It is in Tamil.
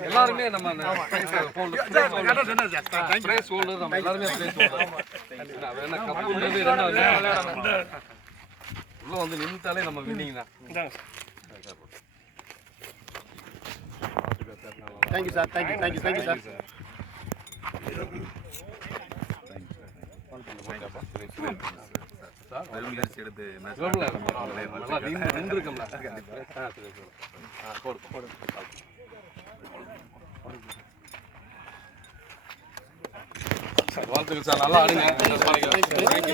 எல்லாருமே நம்ம உள்ள வந்து நின்றுட்டாலே நம்ம வின்னிங் தான். Thank you sir. Thank you sir. வாழ்த்துக்கள் சார், நல்லா ஆடுங்க.